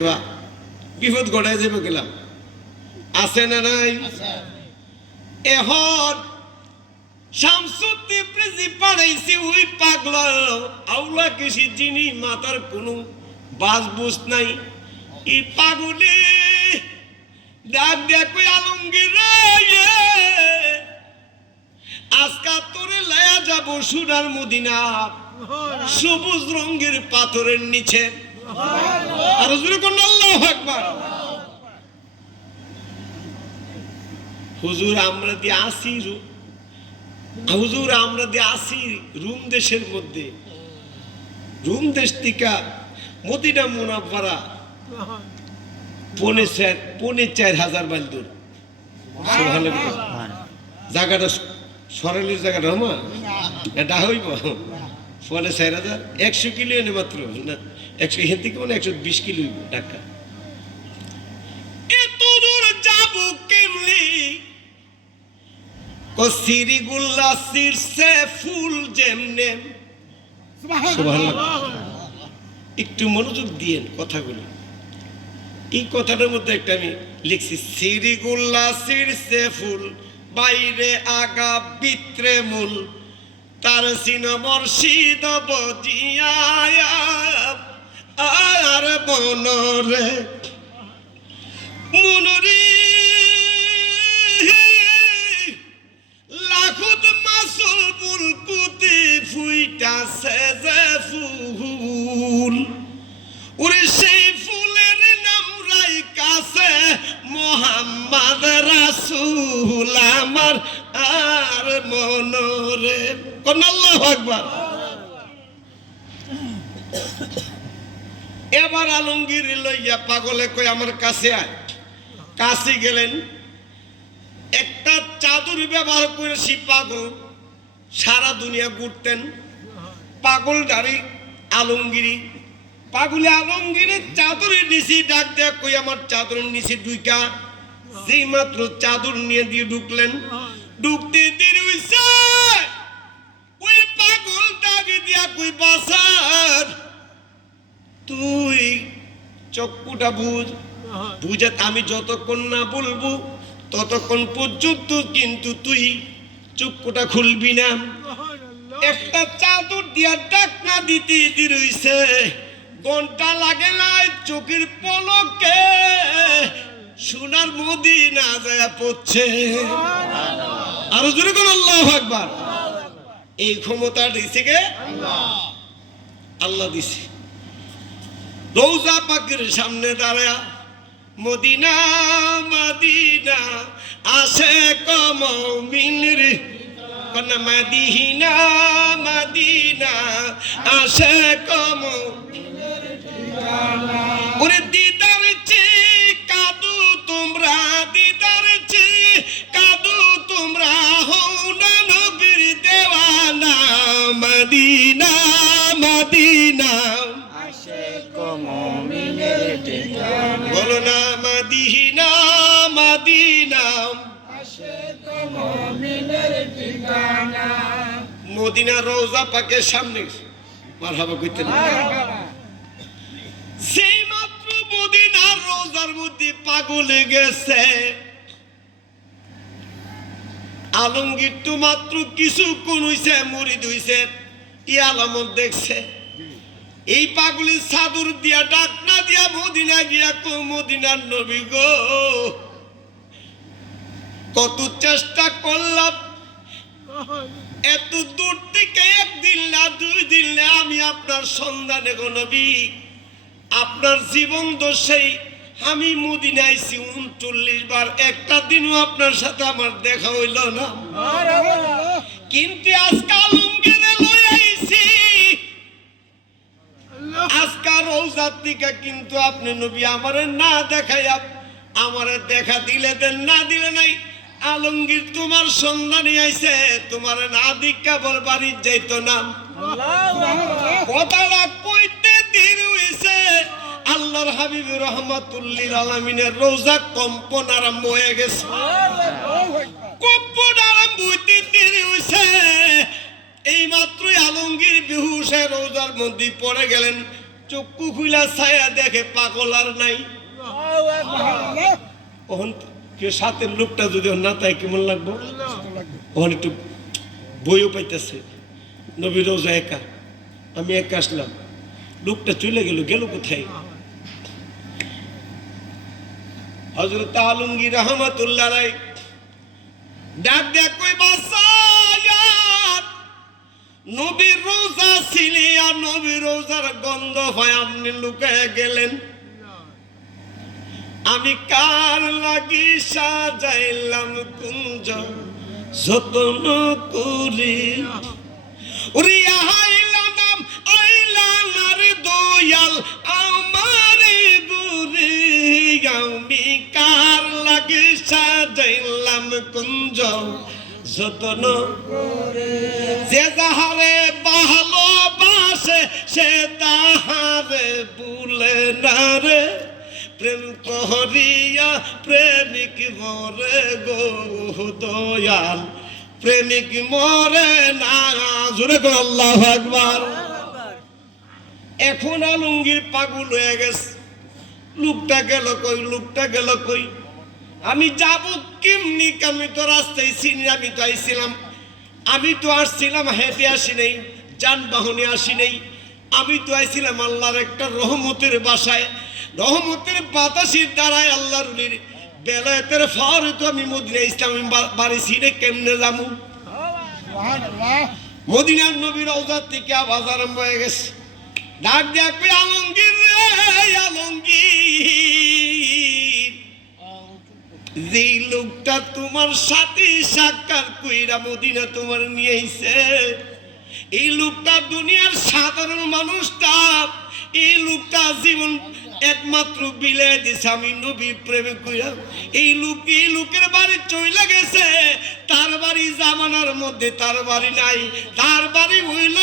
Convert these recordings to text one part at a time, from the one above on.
বিপদ ঘটাই যাবে গেলাম আছে না নাই এখন শামসুদ্দিন প্রিজি পাড়াইছি ওই পাগলা আউলা কিসি যিনি মাতার কোনো বাস বুঝ নাই এই পাগলে ডাক দেখো আলমগীর আজকা তোরে লায়া যাব সোনার মদিনা সবুজ রঙের পাথরের নিচে আর জোরে কোন আল্লাহু আকবার হুজুর আমরা দিয়ে আসি হুজুর আমরা দিয়ে আসি রুম দেশের মধ্যে রুম দেশ থেকে মদিনা মুনাফারা পৌনে 4000 মাইল দূর জায়গাটা সরাইলের জায়গাটা মা এটা হইব পৌনে 4000 100 কিলো এনে মাত্র না 100 এখান থেকে মানে 120 কিলো হইব ঢাকা এত দূর যাব কেমনি কসিরি গুল্লা সিরসে ফুল যেমনে সুবহানাল্লাহ একটু মনোযোগ দিয়েন কথাগুলো এই কথাটার মধ্যে একটা আমি লিখছি সিরিগুল্লা সিরসে ফুল বাইরে আগা ভিতরে মূল তার সিন মুর্শিদ বজিয়া আর বনরে মুনরি লাখুত মাসুল ফুল কুতি ফুইতাছে যে ফুল ওরে সেই ফুলের নাম রাইকাছে মোহাম্মদ রাসূল আমার আর মনরে কোন আল্লাহু আকবার এবার আলমগীর লইয়া পাগলে কই আমার কাছে আয় কাছে গেলেন একটা চাদর ব্যবহার করে সে পাগল সারা দুনিয়া ঘুরতেন পাগল দাঁড়ি আলমগীরি পাগলে আলমগীরের চাদরের নিচে ডাক দেয়া কই আমার চাদরের নিচে ঢুকা যেই মাত্র চাদর নিয়ে দিয়ে ঢুকলেন ঢুকতে দেরি হইছে ওই পাগল ডাক দিয়া কই বাসার তুই চক্ষুটা বুঝে আমি যতক্ষণ না বলবো ততক্ষণ পর্যন্ত কিন্তু তুই চক্ষুটা খুলবি না একটা চাদর দিয়া ডাক না দিতে দেরি হইছে ঘন্টা লাগে না চোখের পলকে সোনার মদিনা যায় পড়ছে আর জোরে কোন আল্লাহু আকবার এই ক্ষমতা দিছে কে আল্লাহ দিছে রওজা পাকের সামনে দাঁড়ায়া মদিনা মদিনা আসে কমমিন রে কোন মদিনা মদিনা আসে কমমিনের ঠিকানা ওরে দিদার চে কাদু তোমরা দিদার চে কাদু তোমরা হও না নবীর দেওয়ানা মদিনা মদিনা আসে কমমিনের ঠিকানা বলো না মদিনা মদিনা আসে কমমিনের ঠিকানা মদিনা রওজা পাকের সামনে মারহাবা কইতেন সেই মাত্র মদিনার রওজার মধ্যে পাগলে গেছে আলমগীর তো মাত্র কিছুক্ষণ হইছে মুরিদ হইছে ই আলামত দেখছে এই পাগলের চাদর দিয়া ডাক না দিয়া মদিনা গিয়া কো মদিনার নবী গো কত চেষ্টা করলাম এত দূর থেকে একদিন না 2 দিন না আমি আপনার সন্ধানে গো নবী আপনার জীবন দশাই আমি মদিনায় 39 বার একটা দিনও আপনার সাথে আমার দেখা হইল না কিন্তু আজকে আলমগীরে লই আইছি আজকে রওজার দিকে কিন্তু আপনি নবী আমারে না দেখাইয়া আমারে দেখা দিলে দেন না দিলে নাই আলমগীর তোমার সন্ধানে আইছে তোমার না দীক্ষা বল বাড়ি যাইতো না কথাটা কইতে দেরি হইছে আল্লাহর হাবিব রহমাতুল্লিল আলামিনের রওজা কম্পন আরম্ভ হয়ে গেছে কম্পন আরম্ভ হইতে দেরি হইছে এই মাত্রই আলমগীর বেহুশ হয়ে রওজার মধ্যে পড়ে গেলেন চক্ষু খুইলা ছায়া দেখে পাগল আর নাই। ওখান কে সাথের লোকটা যদি ওর না তাই কেমন লাগবো? ওখানে একটু বইও পাইতেছে, নবী রোজা একা, আমি একা আসলাম, লোকটা চলে গেল, গেল কোথায়? হযরত আলমগীর রহমাতুল্লাহ আলাইহি ডাক দেয়া কই বাসায়াত নবীর রোজা ছিলে আর নবীর রোজার গন্ধ পায় আপনি লুকায় গেলেন। আমি কার লাগি সাজাইলাম কুঞ্জ যতন করি, উরিয়া হাইলাম আইলানার দয়াল আমারে গুরি, আমি কার লাগি সাজাইলাম কুঞ্জ যতন করে, যে যাহারে ভালোবাসে সে তাহারে ভুলে না রে, প্রেম করিয়া প্রেমিক মরে গো দয়াল, প্রেমিক মরে না। জোরে করে আল্লাহু আকবার। এখন আলমগীর পাগল হয়ে গেছে, লোকটা গেল কই, লোকটা গেল কই, আমি যাব কেমনি? আমি তো রাস্তায় চিনি, আমি তো আইছিলাম, আমি তো আসছিলাম হেঁটে আসি নাই, যানবাহনে আসি নাই, আমি তো আইছিলাম আল্লাহর একটা রহমতের বাসায়, রহমতের বাতাসের দ্বারায় আল্লাহর বেলায়েতের ফাওয়ারে তো আমি মদিনা ইসলামী বাড়ি ছিঁড়ে কেমনে যাবো? মদিনার নবীর রওজা থেকে আওয়াজ আরম্ভ হয়ে গেছে, ডাক দেখবে আলমগীর রে আলমগীর, যে লোকটা তোমার সাথে সাক্ষাৎ কইরা মদিনা তোমার নিয়ে আইছে, এই লোকটা দুনিয়ার সাধারণ মানুষটা, এই লোকটা জীবন একমাত্র বিলে দিছে আমি নবীর প্রেমে কইরা, এই লোকের বাড়ি চইলা গেছে, তার বাড়ি জামানার মধ্যে তার বাড়ি নাই, তার বাড়ি হইল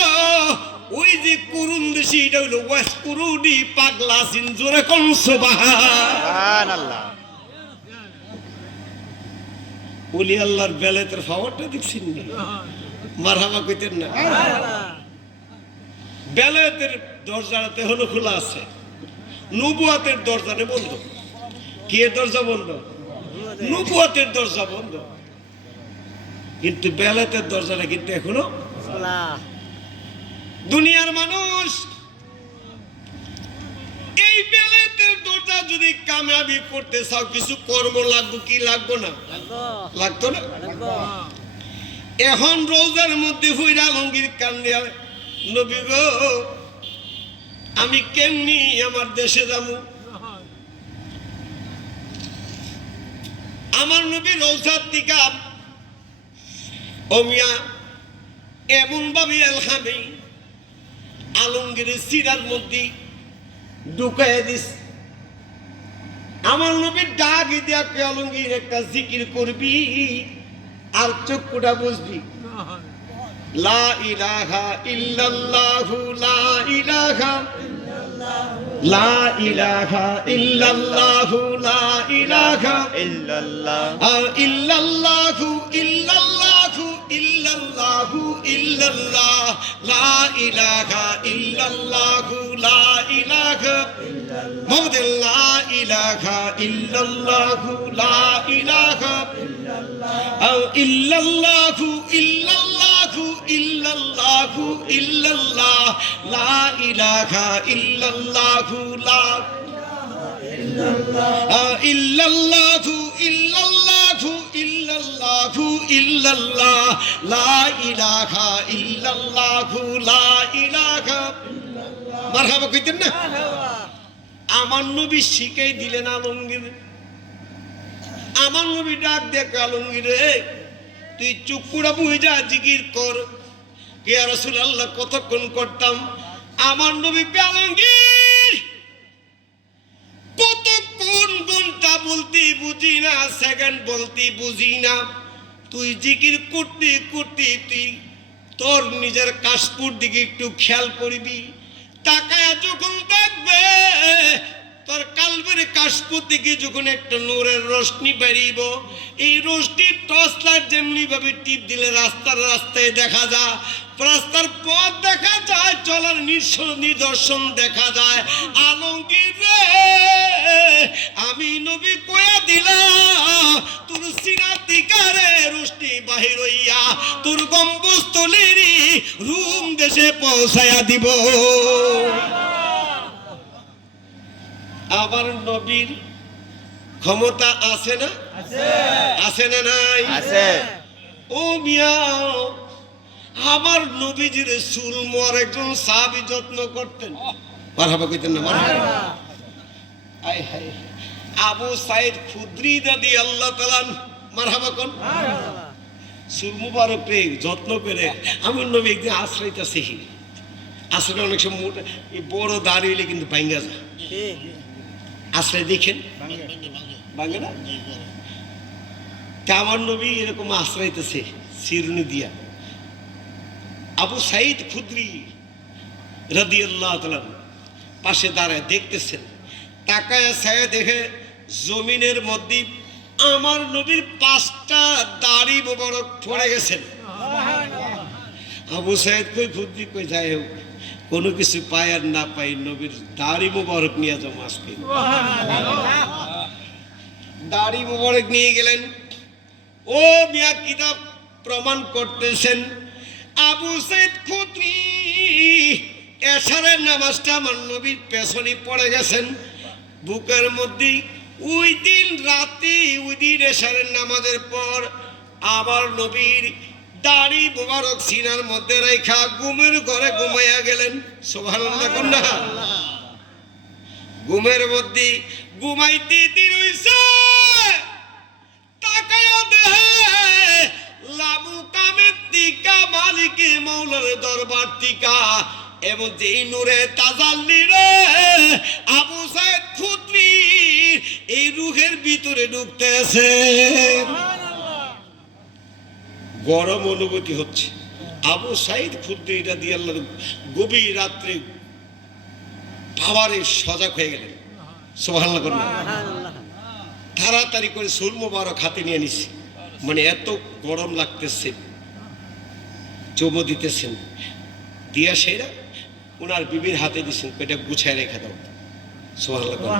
ওই যে করুন দেশি, এটা হইল ওয়েস্ট কুরুডি পাগলা সিন। জোরে কোন সুবহানাল্লাহ। ওলি আল্লাহর বেলায়েতের পাওয়ারটা দেখছেন না? মারহাবা কইতেন না? বেলায়েতের দরজাতে হলো খোলা আছে, নবুয়াতের দরজাতে বন্ধ। কি দরজা বন্ধ? নবুয়াতের দরজা বন্ধ, কিন্তু বেলায়েতের দরজাটা কিন্তু এখনো খোলা। দুনিয়ার মানুষ এই বেলায়েতের দরজা যদি কামিয়াবি করতে চাও, কিছু কর্ম লাগবে কি লাগবে না? লাগতো না? এখন রোজার মধ্যে হইরা আলমগীর কান্দিয়া, নবী গো আমি কেমনি আমার দেশে যাবো? আমার নবী রওজার দিকে ওমিয়া এমন ভাবে এলহামে আলমগীরের সিরার মধ্যে ঢুকাইয়া দিস। আমার নবীর ডাক দিয়া কে আলমগীর একটা জিকির করবি আর চক্ষুটা বুঝবি, লা ইলাহা ইল্লাল্লাহু লা ইলাহা লা ইলাহা ইল্লাল্লাহু লা ইলাহা ইল্লাল্লাহু ইল্লাল্লাহু ইল্লাল্লাহু ইল্লাল্লাহ লা ইলাহা ইল্লাল্লাহু লা ইলাহা মুহাম্মাদ লা ইলাহা ইল্লাল্লাহু লা ইলাহা ইল্লাল্লাহু ইল্লাল্লাহু ইল্লাল্লাহু ইল্লাল্লাহ লা ইলাহা ইল্লাল্লাহু লা ইল্লাল্লাহু ইল্লাল্লাহু ইল্লাল্লাহু ইল্লাল্লাহ লা ইলাহা ইল্লাল্লাহু লা ইলাহা। মারহাবা কইতেন না? আমার নবী শিখাই দিলেন আলমগীর। আমার নবী ডাক দেখ আলমগীর তুই চুকুরা বুঝা জিকির কর। কে রাসূলুল্লাহ কতক্ষণ করতাম? আমার নবী আলমগীর কতক্ষণ ঘন্টা বলতে বুঝি না, সেকেন্ড বলতে বুঝি না, তুই জিকির করতে করতে তুই তোর নিজের কাশপুর দিকে একটু খেয়াল করবি, তাকায় যখন দেখবে তোর কালবের কাশপুর থেকে যখন একটা নূরের রোশনি বেরিব, এই রোশনির টর্চ লাইট যেমনি ভাবে টিপ দিলে রাস্তায় দেখা যায়, রাস্তার পথ দেখা যায়, চলার নিদর্শন দেখা যায়। আলমগীর রে, আমি নবী কয়া দিলাম তোর সিনার দিকারে রোশনি বাহির হইয়া তোর গম্বুজতলির রুম দেশে পৌঁছায়া দিব। আবার নবীর ক্ষমতা আছে না? আছে না নাই? ও মিয়া, আমার নবীজির চুল মোর একজন সাহাবী যত্ন করতেন, মারহাবা কইতেন না? মারহাবা। আয় হায়, আবু সাইদ খুদরি রাদিয়াল্লাহু তাআলা, মারহাবা কোন? চুল মুবারক রে যত্ন করে আমার নবী একদিন আশ্রয়তাছে। আসলে অনেক সময় মোটা এই বড় দাড়ি হইলে কিন্তু ভাঙ্গা যায়। আশ্রয় দেখেন ভাঙ্গে না? তা আমার নবী এরকম আশ্রয়তেছে চিরুনি দিয়া। আবু সাইদ খুদরি রাদিয়াল্লাহু তাআলা পাশে দাঁড়ায় দেখতেছেন, তাকায় ছায়া দেখে জমিনের মধ্যে আমার নবীর 5টা দাড়ি মোবারক পড়ে গেছেন। আবু সাইদ কই খুদরি কই যায় হোক, কোনো কিছু পায় আর না পাই, নবীর দাড়ি মোবারক নিয়ে যাও আজকে। দাড়ি মোবারক নিয়ে গেলেন। ও মিয়া কিতাব প্রমাণ করতেছেন, আবু সাইদ খুদরি এশারের নামাজটা আমার নবীর পেছনে পড়ে গেছেন বুকের মধ্যে। ওই দিন রাতে, ওই দিন এশারের নামাজের পর আমার নবীর দাড়ি মোবারক সিনার মধ্যে রেখা ঘুমের ঘরে ঘুমাইয়া গেলেন। সুবহানাল্লাহ কন্যা। ঘুমের মধ্যে ঘুমাইতে দিন হইছে, তাকায়া দেহে লাবু কামের টিকা মালিকে মৌলার দরবার টিকা, এবং যেই নূরে তাজাল্লি রে আবু সাইদ খুদরি এই রুহের ভিতরে ঢুকতেছে। গরম অনুভূতি হচ্ছে। আবু সাইদ খুদরি রাদিয়াল্লাহু গভীর রাত্রে পাওয়ারে সজাগ হয়ে গেলেন। সুবহানাল্লাহ করুন। তাড়াতাড়ি করে চুল মোবারক হাতে নিয়ে নিছে, মানে এত গরম লাগতেছে, চুমো দিতেছেন, দিয়া সেরা ওনার বিবির হাতে দিচ্ছেন, এটা গুছায় রেখে দাও। সুবহানাল্লাহ করুন।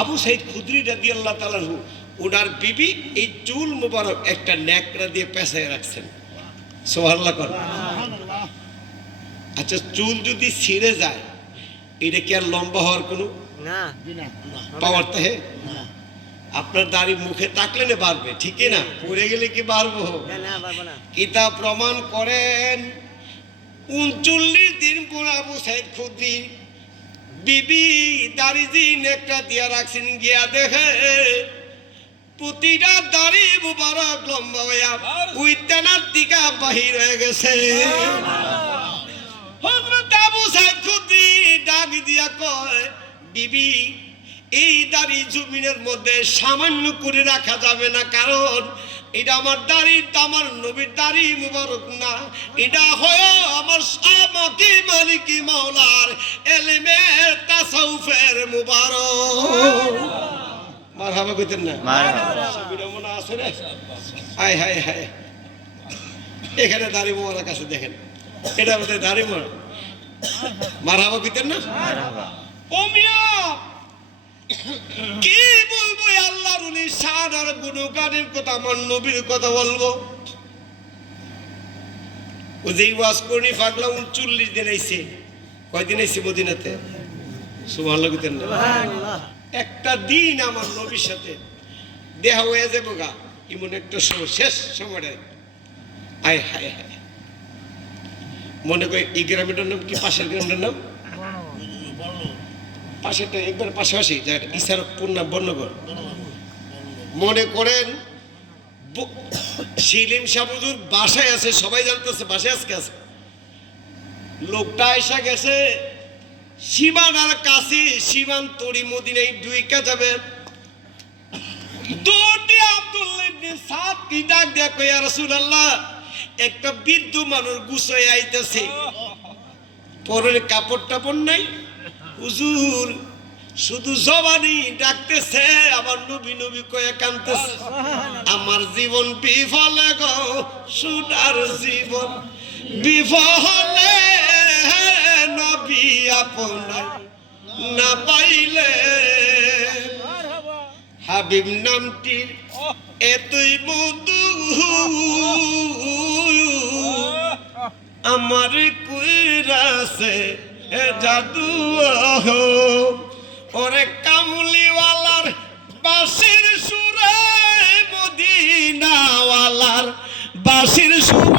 আবু সাইদ খুদরি রাদিয়াল্লাহু তাআলা ওনার বিবি এই চুল মোবারক একটা ন্যাকড়া দিয়ে পেঁচায় রাখছেন। সুবহানাল্লাহ করুন। আচ্ছা, চুল যদি ছিঁড়ে যায় এটা কি আর লম্বা হওয়ার কোনো পাওয়ার থাকে? আপনার দাড়ি মুখে তাকলে না বাড়বে, ঠিক না? পড়ে গেলে কি বাড়বো? কিতাব প্রমাণ করেন 39 দিন পর আবু সাইদ খুদরি বিবি দাড়ি দিন একটা দিয়া রাখছেন, গিয়া দেখে প্রতিটা দাড়ি মুবারক লম্বা হইয়া ওই তেনার টিকা বাহির হয়ে গেছে। হযরত আবু সাইদ খুদরি ডাক দিয়া কয়, বিবি এই দাড়ি জমিনের মধ্যে সামান্য করে রাখা যাবে না, কারণ এটা আমার দাড়ি, আমার নবীর দাড়ি মুবারক না, এটা হয় আমার সামকি মালিকি মাওলার এলেমের তাসাউফের মুবারক। মারহাবা কইতেন না? মারহাবা। সবিরা মনে আছে রে? হায় হায় হায়, এখানে দাড়ি মুবারক আছে দেখেন, এটা আমাদের দাড়ি মুবারক। মারহাবা কইতেন না? মারহাবা। ও মিয়া, কি বলবো আল্লাহর ওলি শান আর গুণগানের কথা, আমার নবীর কথা বলবো। ও যেই ওয়াজ করনি পাগলা 39 দিন আইছে। কয়দিন আইছে মদিনাতে? সুবহানাল্লাহ কইতেন না? সুবহানাল্লাহ। একটা দিন আমার নবীর সাথে দেখা হয়ে যাবো গা, এমন একটা সময়, শেষ সময়টা। আয় হায় হায়, মনে করি এই গ্রামেটার নাম কি, পাশের গ্রামটার নাম? পাশেরটা একবার পাশাপাশি, ইসার পূর্ণাম বর্ণগর। মনে করেন শিলিম সাবুজুর বাসায় আছে, সবাই জানতেছে বাসায় আজকে আছে। লোকটা আয়সা গেছে সীমানার কাছে, সীমান তরি মদিনায় দুইকা যাবে। দুটি আব্দুল্লাহ ইবনে সাদ কি ডাক দেয়া কই, ইয়া রাসূলুল্লাহ, একটা বৃদ্ধ মানুষ গুছায় আইতেছে, পরনে কাপড় টাপড় নাই, হুজুর শুধু জবানি ডাকতেছে, আবার নবী নবী কয়ে কাঁদতেছে। আমার জীবন বিফলে গো সোনার জীবন বিফলে, নবী আপনার না পাইলে। হাবিব নামটির এতই মধু, আমার কইরাছে জাদু। ওরে কামলিওয়ালার বাঁশির সুরে, মদিনাওয়ালার বাঁশির সুরে